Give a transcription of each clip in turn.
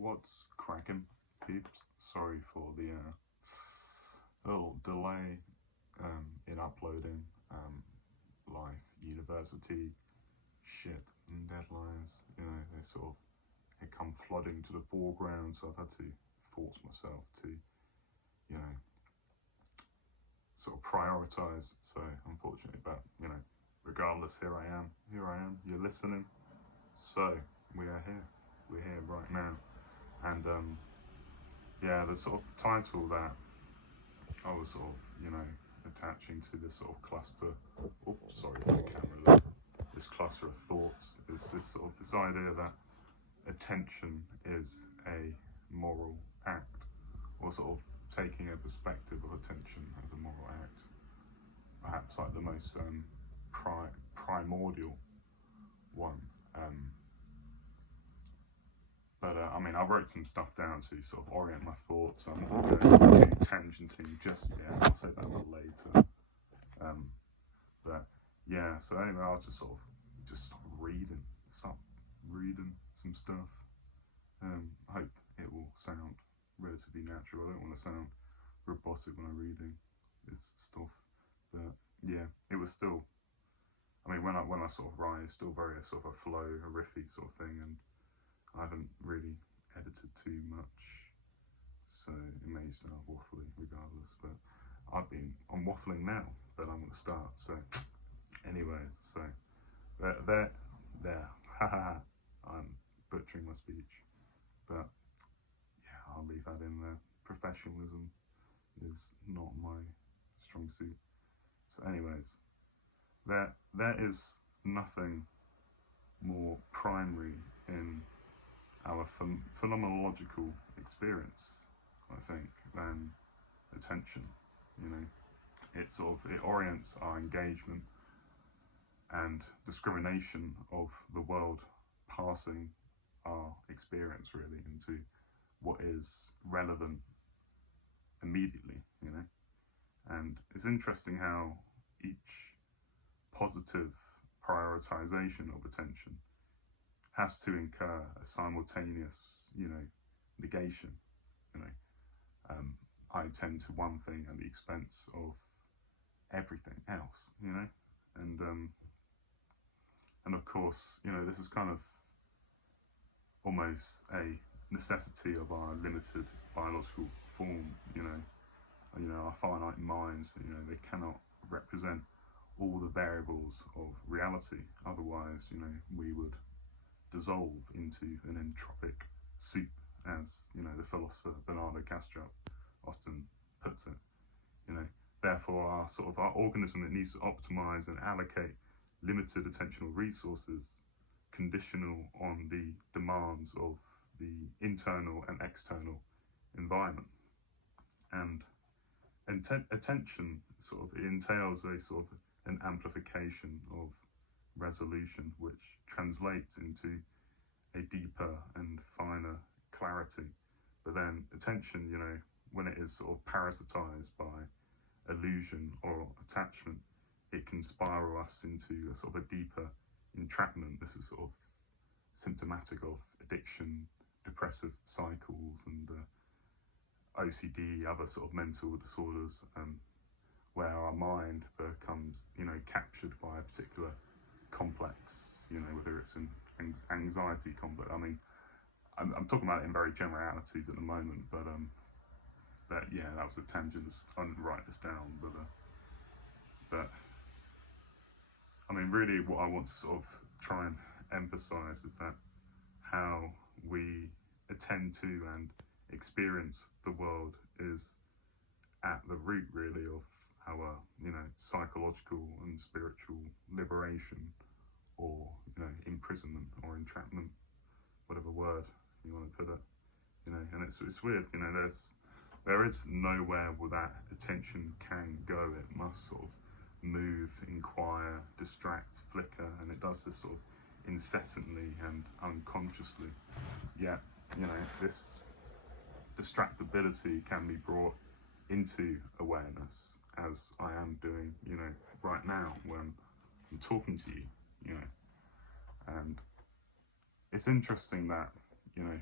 What's cracking, peeps? Sorry for the little delay in uploading. Life, university, shit, and deadlines. You know, they come flooding to the foreground. So I've had to force myself to, you know, sort of prioritize. So unfortunately, but you know, regardless, here I am. You're listening. So we are here. We're here right now. And yeah, the sort of title that I was sort of, you know, attaching to this sort of cluster, sorry for the camera there, this cluster of thoughts is this idea that attention is a moral act, or sort of taking a perspective of attention as a moral act, perhaps like the most primordial one. But I mean, I wrote some stuff down to sort of orient my thoughts. I'm not going to tangenting just yet. I'll say that for later. But yeah, so anyway, I'll just start reading some stuff. I hope it will sound relatively natural. I don't want to sound robotic when I'm reading this stuff. But yeah, it was still. I mean, when I sort of write, it's still very sort of a flow, a riffy sort of thing, and I haven't really edited too much, so it may sound waffly regardless, but I'm waffling now, but I'm going to start. So anyways, so there, haha, I'm butchering my speech, but yeah, I'll leave that in there. Professionalism is not my strong suit. So anyways, there is nothing more primary in our phenomenological experience, I think, than attention. You know, it orients our engagement and discrimination of the world, passing our experience really into what is relevant immediately, you know. And it's interesting how each positive prioritization of attention has to incur a simultaneous, you know, negation. You know, I attend to one thing at the expense of everything else. You know, and of course, you know, this is kind of almost a necessity of our limited biological form. You know, our finite minds. You know, they cannot represent all the variables of reality. Otherwise, you know, we would dissolve into an entropic soup, as you know the philosopher Bernardo Kastrup often puts it. You know, therefore our organism, it needs to optimize and allocate limited attentional resources conditional on the demands of the internal and external environment. And attention it entails a sort of an amplification of resolution, which translates into a deeper and finer clarity. But then attention, you know, when it is sort of parasitized by illusion or attachment, it can spiral us into a sort of a deeper entrapment. This is sort of symptomatic of addiction, depressive cycles, and OCD, other sort of mental disorders, where our mind becomes, you know, captured by a particular complex, you know, whether it's an anxiety complex. I mean, I'm talking about it in very generalities at the moment, but yeah, that was a tangent. I didn't write this down, but I mean, really, what I want to sort of try and emphasize is that how we attend to and experience the world is at the root, really, of our, you know, psychological and spiritual liberation, or, you know, imprisonment or entrapment, whatever word you want to put it, you know. And it's weird, you know, there is nowhere where that attention can go. It must sort of move, inquire, distract, flicker, and it does this sort of incessantly and unconsciously. Yet, you know, this distractibility can be brought into awareness, as I am doing, you know, right now when I'm talking to you, you know. And it's interesting that, you know,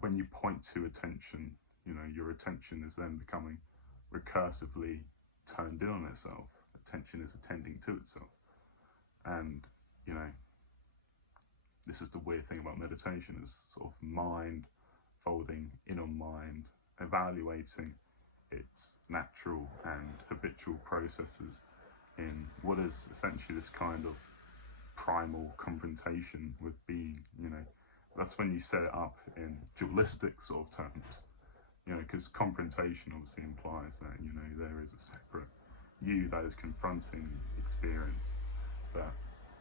when you point to attention, you know, your attention is then becoming recursively turned in on itself. Attention is attending to itself. And, you know, this is the weird thing about meditation, is sort of mind folding in on mind, evaluating its natural and habitual processes in what is essentially this kind of primal confrontation with being, you know. That's when you set it up in dualistic sort of terms, you know, because confrontation obviously implies that, you know, there is a separate you that is confronting experience. But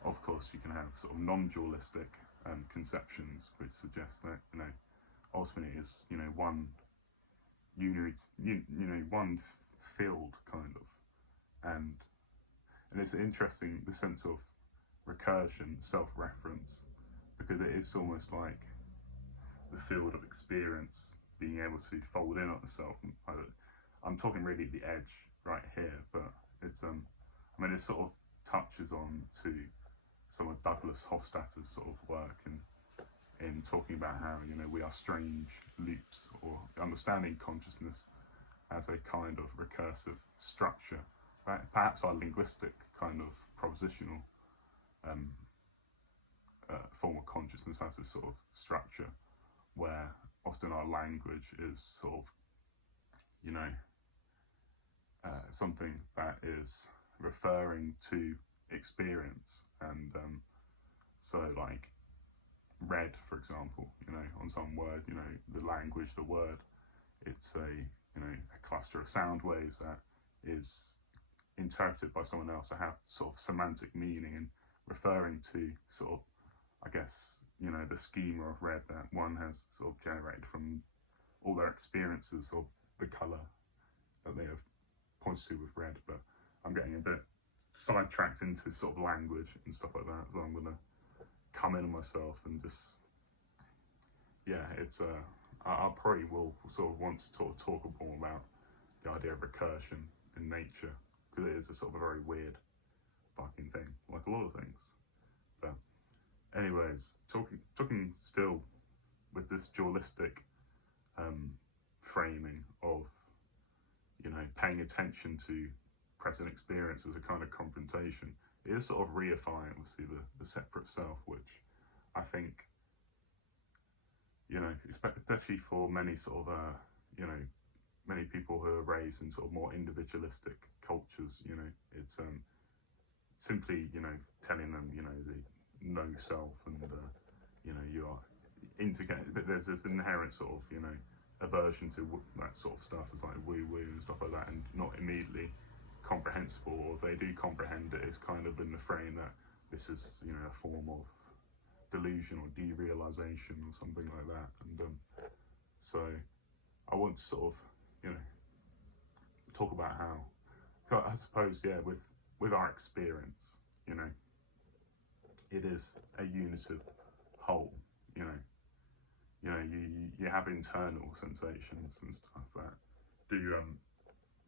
of course you can have sort of non-dualistic conceptions which suggest that, you know, ultimately is, you know, one unit, you know, one field kind of. And it's interesting, the sense of recursion, self-reference, because it is almost like the field of experience being able to fold in on itself. I'm talking really the edge right here, but it's I mean, it sort of touches on to some of Douglas Hofstadter's sort of work in talking about how, you know, we are strange loops, or understanding consciousness as a kind of recursive structure, perhaps our linguistic kind of propositional form of consciousness has this sort of structure where often our language is sort of, you know, something that is referring to experience. And so like red, for example, you know, on some word, you know, the language, the word, it's a, you know, a cluster of sound waves that is interpreted by someone else to have sort of semantic meaning and referring to sort of, I guess, you know, the schema of red that one has sort of generated from all their experiences of the colour that they have pointed to with red. But I'm getting a bit sidetracked into sort of language and stuff like that, so I'm going to come in on myself and just, yeah, it's I probably will sort of want to talk more about the idea of recursion in nature, because it is a sort of a very weird fucking thing, like a lot of things. But anyways, talking still with this dualistic framing of, you know, paying attention to present experience as a kind of confrontation, it is sort of reifying, obviously, the separate self, which I think, you know, especially for many sort of, you know, many people who are raised in sort of more individualistic cultures, you know, it's simply, you know, telling them, you know, the no self and, you know, you are integrated, but there's this inherent sort of, you know, aversion to that sort of stuff, as like woo-woo and stuff like that, and not immediately comprehensible, or they do comprehend it, it's kind of in the frame that this is, you know, a form of delusion or derealization or something like that. And so I want to sort of, you know, talk about how, I suppose, yeah, with our experience, you know, it is a unitive whole, you know, you have internal sensations and stuff that do,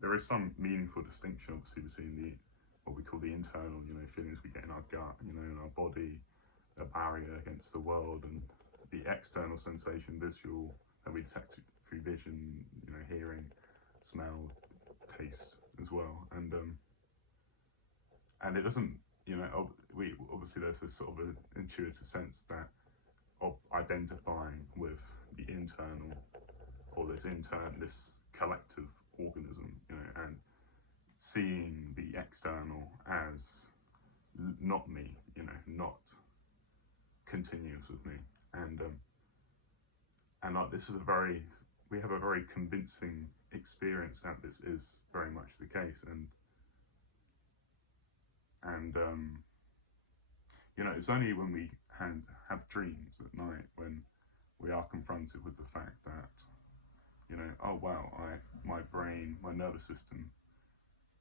there is some meaningful distinction, obviously, between what we call the internal, you know, feelings we get in our gut, you know, in our body, a barrier against the world, and the external sensation, visual, that we detect through vision, you know, hearing, smell, taste as well. And it doesn't, you know, we obviously there's this sort of an intuitive sense that of identifying with the internal, or this collective organism, you know, and seeing the external as not me, you know, not continuous with me. And this is we have a very convincing experience that this is very much the case. And you know, it's only when we have dreams at night when we are confronted with the fact that, you know, oh wow, my brain, my nervous system,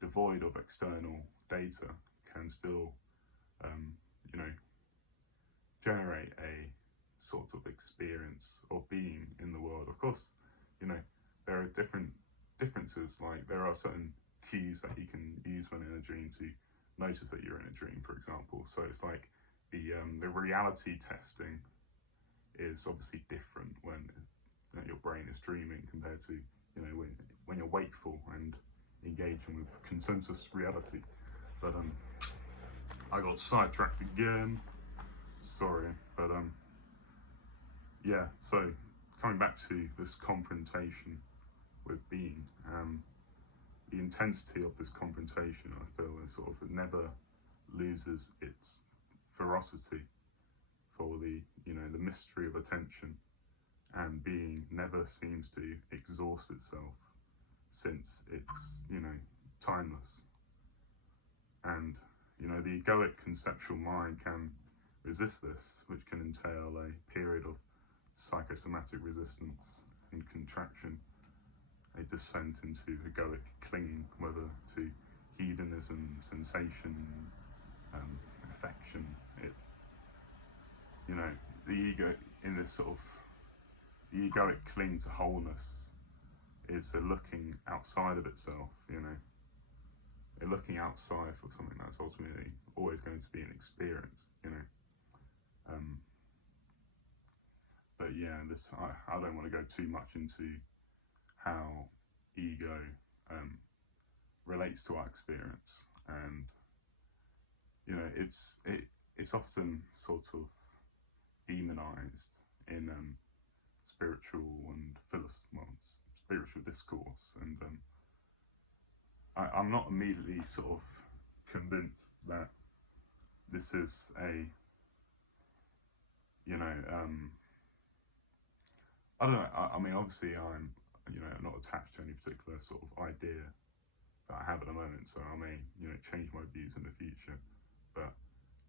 devoid of external data, can still, you know, generate a sort of experience of being in the world. Of course, you know, there are differences, like there are certain cues that you can use when in a dream to notice that you're in a dream, for example. So it's like the reality testing is obviously different when your brain is dreaming compared to, when you're wakeful and engaging with consensus reality. But I got sidetracked again. Sorry, but yeah. So coming back to this confrontation with being, the intensity of this confrontation, I feel, is sort of, it never loses its ferocity for the the mystery of attention, and being never seems to exhaust itself, since it's timeless. And the egoic conceptual mind can resist this, which can entail a period of psychosomatic resistance and contraction, a descent into egoic clinging, whether to hedonism, sensation, affection. The ego in this sort of, the egoic cling to wholeness is a looking outside of itself, a looking outside for something that's ultimately always going to be an experience, But yeah, I don't want to go too much into how ego relates to our experience, and it's often sort of demonized in spiritual and spiritual discourse, and I'm not immediately sort of convinced that this is a I don't know. I mean, obviously, I'm not attached to any particular sort of idea that I have at the moment, so I may change my views in the future. But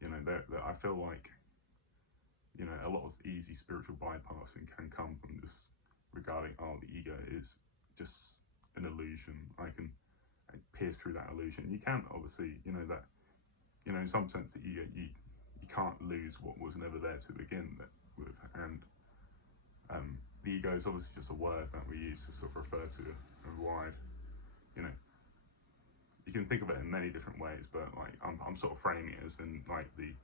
I feel like a lot of easy spiritual bypassing can come from this regarding, the ego is just an illusion. I can pierce through that illusion. You can obviously that in some sense the ego, you can't lose what was never there to begin with, and the ego is obviously just a word that we use to sort of refer to a wide, you can think of it in many different ways, but like I'm sort of framing it as in like the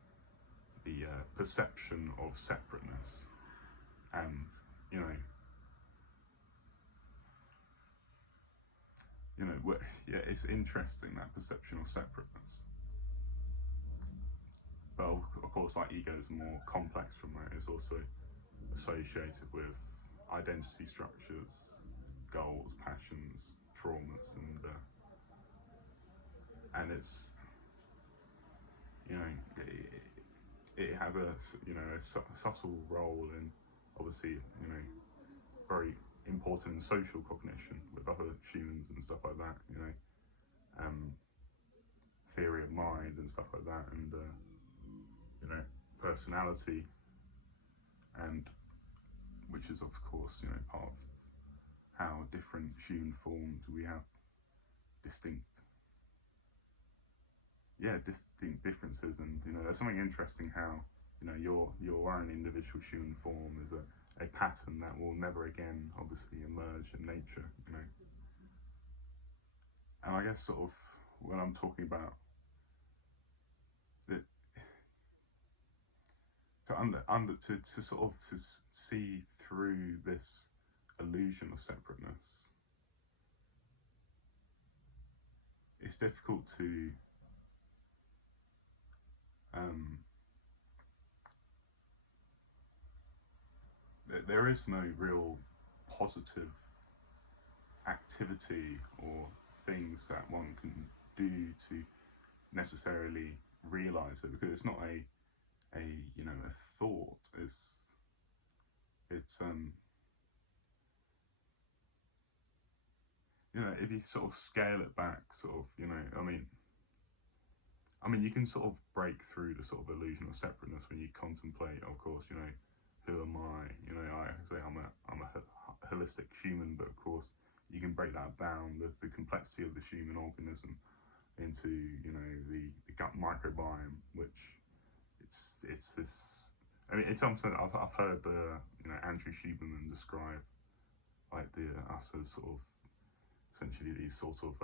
perception of separateness, and yeah, it's interesting, that perception of separateness. But of course, like, ego is more complex from that. It's also associated with identity structures, goals, passions, traumas, and it's it has a subtle role in, obviously, very important in social cognition with other humans and stuff like that. Theory of mind and stuff like that, and personality, and which is of course part of how different human forms we have distinct differences, and there's something interesting how your own individual human form is a pattern that will never again obviously emerge in nature, and I guess sort of when I'm talking about it, to sort of to see through this illusion of separateness, it's difficult to there is no real positive activity or things that one can do to necessarily realize it, because it's not a thought. It's if you sort of scale it back, sort of I mean, you can sort of break through the sort of illusion of separateness when you contemplate, of course, who am I? I say I'm a holistic human, but of course you can break that down, the complexity of the human organism, into the gut microbiome, which it's this. I mean, it's something I've heard Andrew Huberman describe, like us as sort of essentially these sort of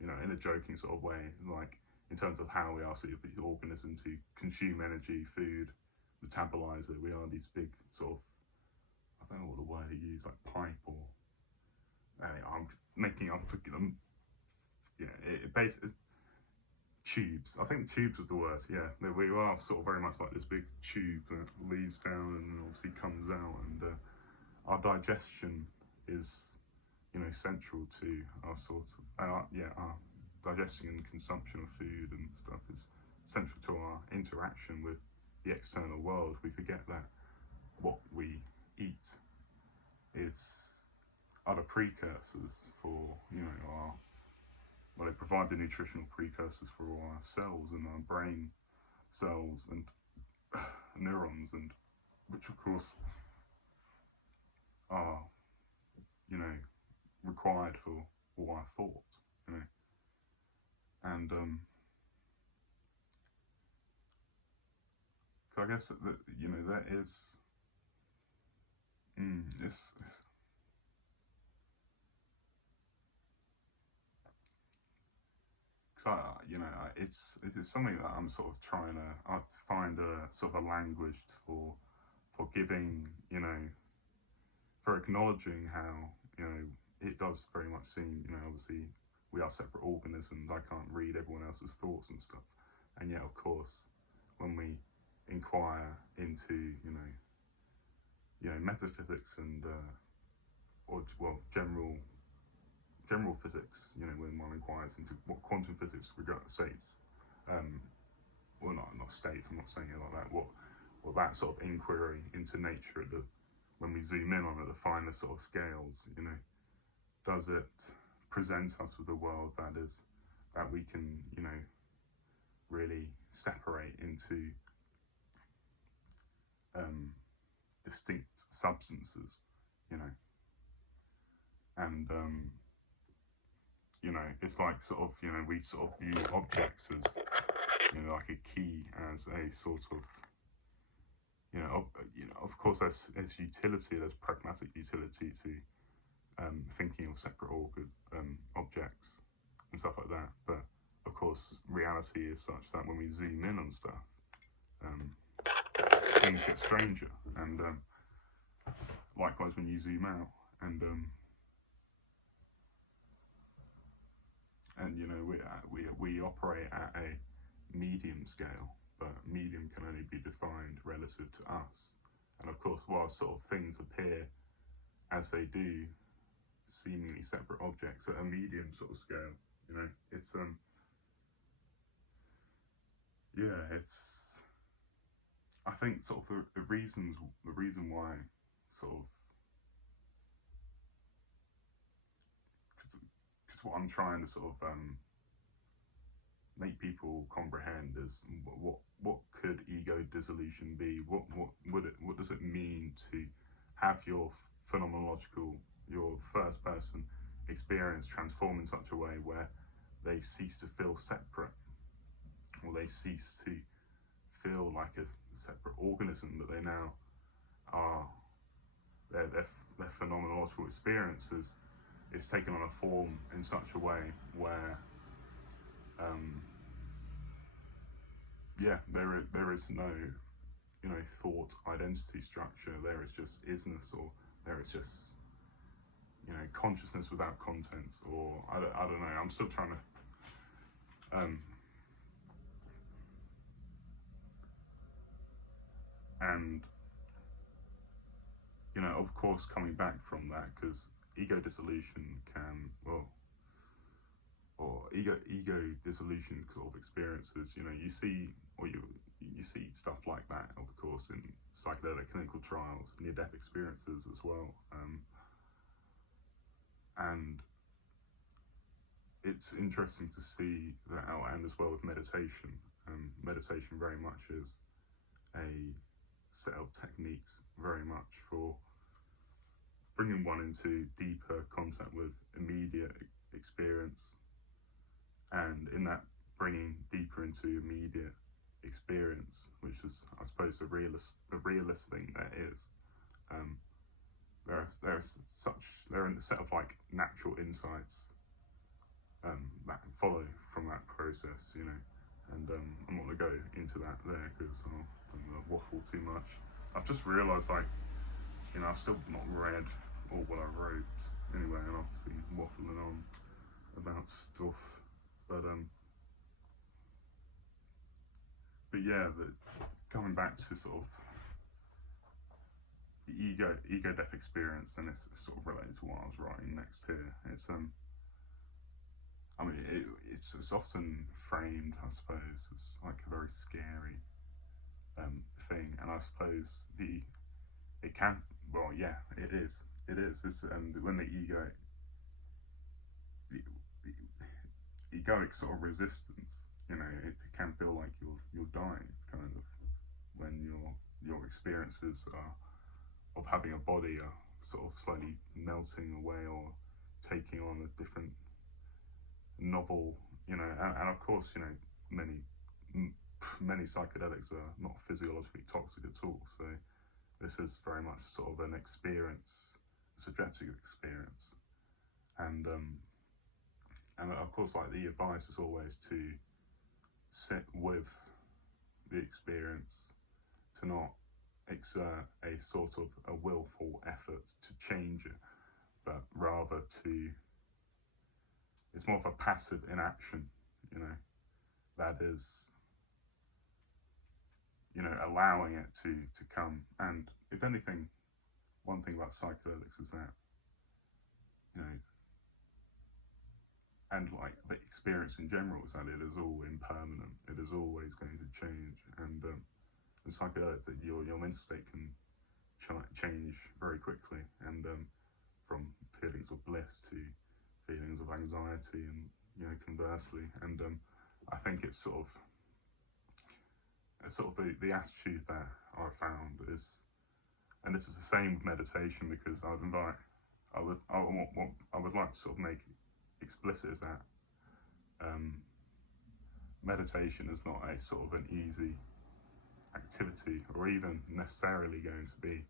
in a joking sort of way, like in terms of how we are sort of the organism to consume energy, food, metabolize it. We are these big sort of, I don't know what the word he use like pipe or I'm making up. Yeah, it basically tubes. I think tubes was the word. Yeah, we are sort of very much like this big tube that leads down and obviously comes out, and our digestion is, central to our sort of our digesting and consumption of food and stuff is central to our interaction with the external world. We forget that what we eat is other precursors for, our, well, they provide the nutritional precursors for our cells and our brain cells and neurons, and which of course are, required for all our thought, and so I guess that that is it's it's something that I'm sort of trying to find a sort of a language for giving, for acknowledging how, it does very much seem, obviously we are separate organisms. I can't read everyone else's thoughts and stuff, and yet of course when we inquire into, metaphysics and or general physics, when one inquires into what quantum physics states, well, not states, I'm not saying it like that, what that sort of inquiry into nature when we zoom in on it, the finer sort of scales, does it present us with a world that we can, really separate into distinct substances, and it's like sort of, we sort of view objects as, like a key, as a sort of, of course there's utility, there's pragmatic utility to thinking of separate objects and stuff like that, but of course reality is such that when we zoom in on stuff, things get stranger, and likewise when you zoom out, and we operate at a medium scale, but medium can only be defined relative to us. And of course, while sort of things appear as they do, seemingly separate objects at a medium sort of scale, it's it's, I think sort of the reason why sort of, because what I'm trying to sort of make people comprehend is what could ego dissolution be? What does it mean to have your phenomenological, your first person experience transform in such a way where they cease to feel separate, or they cease to feel like a separate organism, but they now are, their phenomenological experiences is taken on a form in such a way where there is no, thought identity structure. There is just isness, or there is just, consciousness without content, or I don't know. I'm still trying to and of course coming back from that, because ego dissolution can, or ego dissolution sort of experiences, you see, or you see stuff like that, of course, in psychedelic clinical trials, near-death experiences as well, and it's interesting to see that out, and as well with meditation. Meditation very much is a set of techniques very much for bringing one into deeper contact with immediate experience, and in that bringing deeper into immediate experience, which is, I suppose, the realist thing that is, there are a set of like natural insights that follow from that process, and I'm not going to go into that there because I'll waffle too much. I've just realised, like, I've still not read or what I wrote anyway, and I've been waffling on about stuff, but yeah, that's coming back to sort of the ego death experience, and it's sort of related to what I was writing next here. It's I mean, it's often framed, I suppose, as like a very scary thing, and I suppose it can, well, yeah, it is. And when the egoic sort of resistance, you know, it can feel like you're dying, kind of, when your experiences of having a body are sort of slowly melting away or taking on a different novel, you know, and of course, you know, many psychedelics are not physiologically toxic at all, so this is very much sort of an experience, a subjective experience, and of course, like, the advice is always to sit with the experience, to not exert a sort of a willful effort to change it, but rather it's more of a passive inaction, you know, that is, you know, allowing it to come. And if anything, one thing about psychedelics is that, you know, and like the experience in general, is that it is all impermanent. It is always going to change, and the psychedelics, that your mental state can change very quickly, and from feelings of bliss to feelings of anxiety, and, you know, conversely. And I think it's sort of the attitude that I found is, and this is the same with meditation, because I would like to sort of make explicit is that meditation is not a sort of an easy activity, or even necessarily going to be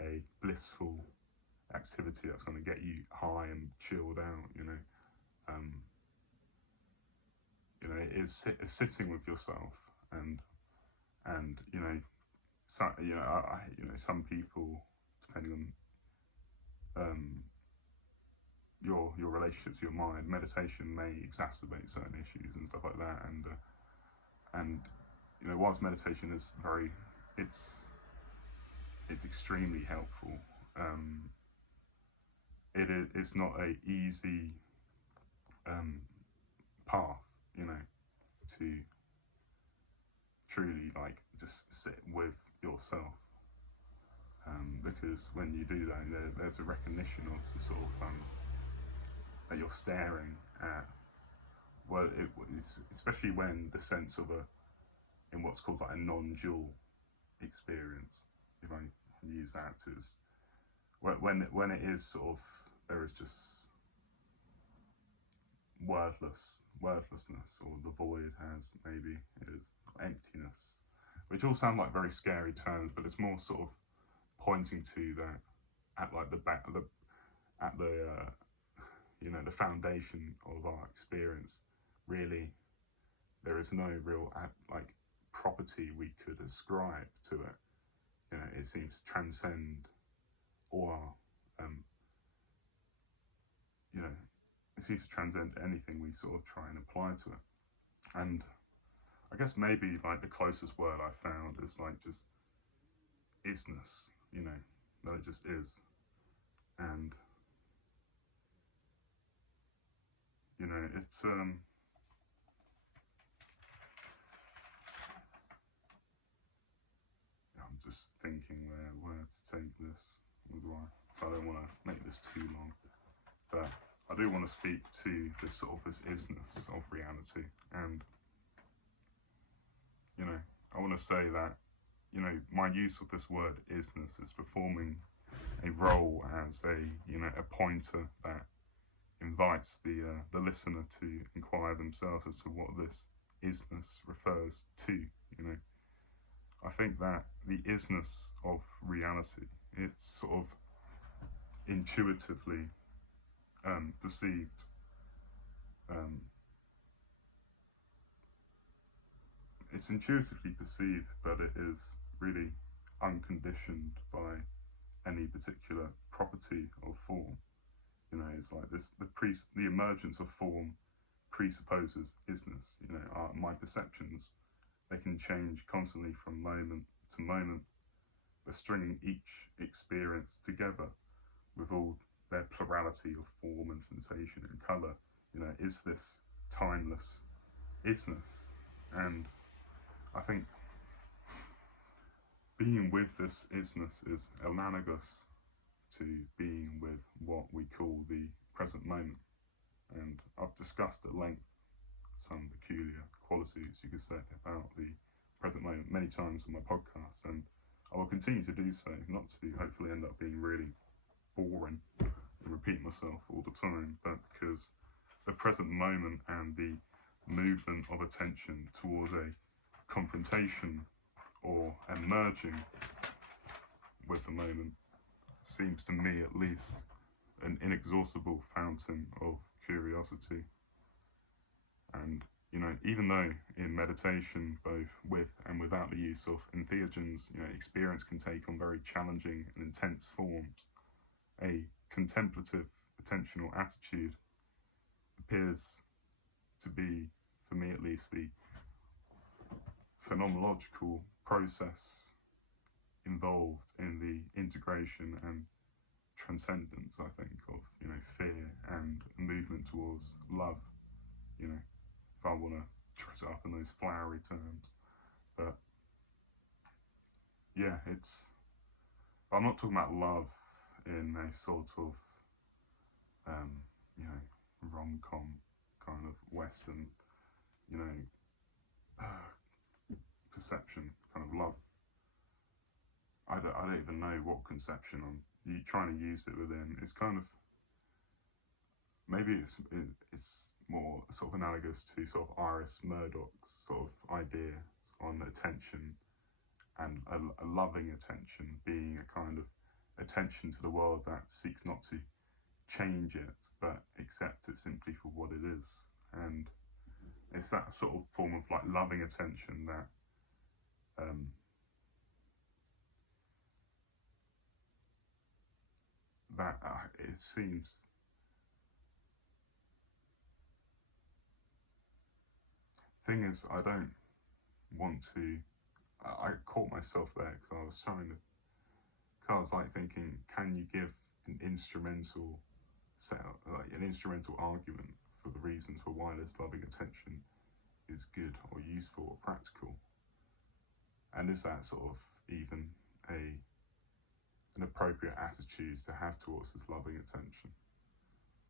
a blissful activity that's going to get you high and chilled out. You know, it is sitting with yourself, and you know, some people, depending on your relationship to your mind, meditation may exacerbate certain issues and stuff like that, and you know, whilst meditation is it's extremely helpful, it's not a easy path, you know, to truly, like, just sit with yourself, because when you do that, there's a recognition of the sort of that you're staring at, well, it's, especially when the sense of in what's called like a non-dual experience, if I can use that as, when it is sort of, there is just wordlessness, or the void, as maybe it is, emptiness, which all sound like very scary terms, but it's more sort of pointing to that, at like at the you know, the foundation of our experience. Really, there is no real like property we could ascribe to it. You know, it seems to transcend all our you know, it seems to transcend anything we sort of try and apply to it. And I guess maybe like the closest word I found is like just isness, you know, that it just is. And you know, it's I'm just thinking where to take this. I don't want to make this too long, but I do want to speak to this sort of this isness of reality. And you know, I want to say that, you know, my use of this word isness is performing a role as a, you know, a pointer that invites the listener to inquire themselves as to what this isness refers to. You know, I think that the isness of reality, it's sort of intuitively perceived, it's intuitively perceived, but it is really unconditioned by any particular property of form. You know, it's like this, the emergence of form presupposes isness. You know, my perceptions, they can change constantly from moment to moment, but stringing each experience together with all their plurality of form and sensation and colour, you know, is this timeless isness. And I think being with this isness is analogous to being with what we call the present moment. And I've discussed at length some peculiar qualities, you could say, about the present moment many times on my podcast, and I will continue to do so, not to hopefully end up being really boring and repeat myself all the time, but because the present moment and the movement of attention towards a confrontation or a merging with the moment seems to me at least an inexhaustible fountain of curiosity. And you know, even though in meditation, both with and without the use of entheogens, you know, experience can take on very challenging and intense forms, a contemplative attentional attitude appears to be, for me at least, the phenomenological process involved in the integration and transcendence, I think, of, you know, fear and movement towards love, you know, if I want to dress it up in those flowery terms. But yeah, I'm not talking about love in a sort of you know, rom-com kind of Western, you know, perception kind of love. I don't even know what conception I'm trying to use it within. It's kind of, maybe it's more sort of analogous to sort of Iris Murdoch's sort of ideas on attention, and a loving attention being a kind of attention to the world that seeks not to change it, but accept it simply for what it is. And it's that sort of form of like loving attention that it seems thing is, I don't want to, I caught myself there because I was trying to, because I was like thinking, can you give an instrumental like an instrumental argument for the reasons for why this loving attention is good or useful or practical? And is that sort of even an appropriate attitude to have towards this loving attention?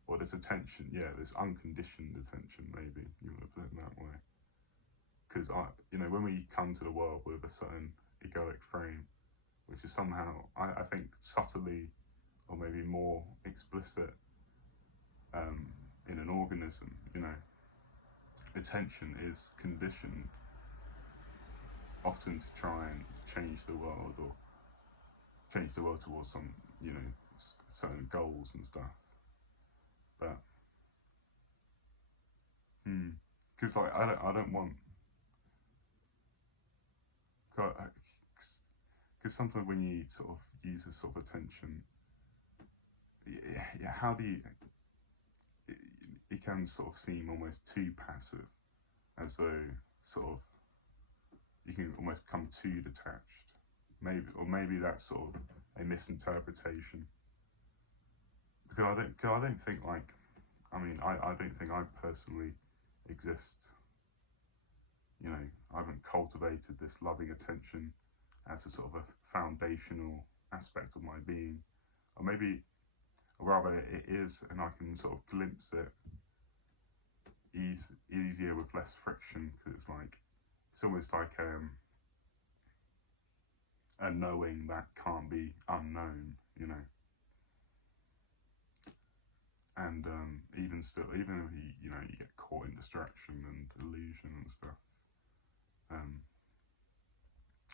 Or this attention, yeah, this unconditioned attention, maybe you want to put it that way. Because you know, when we come to the world with a certain egoic frame, which is somehow, I think, subtly or maybe more explicit in an organism, you know, attention is conditioned often to try and change the world, or change the world towards some, you know, certain goals and stuff. But because like I don't want, because sometimes when you sort of use a sort of attention, yeah, how do you? It can sort of seem almost too passive, as though sort of you can almost become too detached. Maybe that's sort of a misinterpretation. Because I don't think like, I mean, I don't think I personally exist. You know, I haven't cultivated this loving attention as a sort of a foundational aspect of my being, or maybe, or rather, it is, and I can sort of glimpse it easier with less friction, because it's almost like a knowing that can't be unknown, you know. And even still, even if you know, you get caught in distraction and illusion and stuff,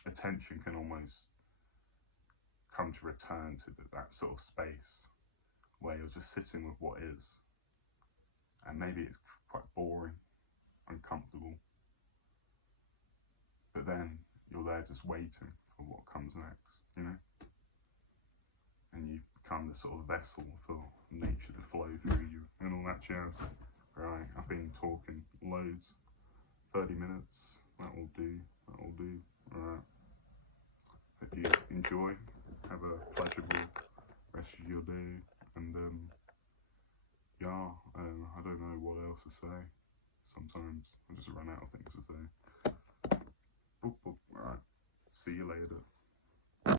attention can almost come to return to that sort of space where you're just sitting with what is, and maybe it's quite boring, uncomfortable, but then you're there just waiting for what comes next, you know, and you become the sort of vessel for nature to flow through you and all that jazz. Right, I've been talking loads. 30 minutes, that'll do. Alright, hope you enjoy, have a pleasurable rest of your day, and yeah, I don't know what else to say. Sometimes I just run out of things to say. Alright, see you later.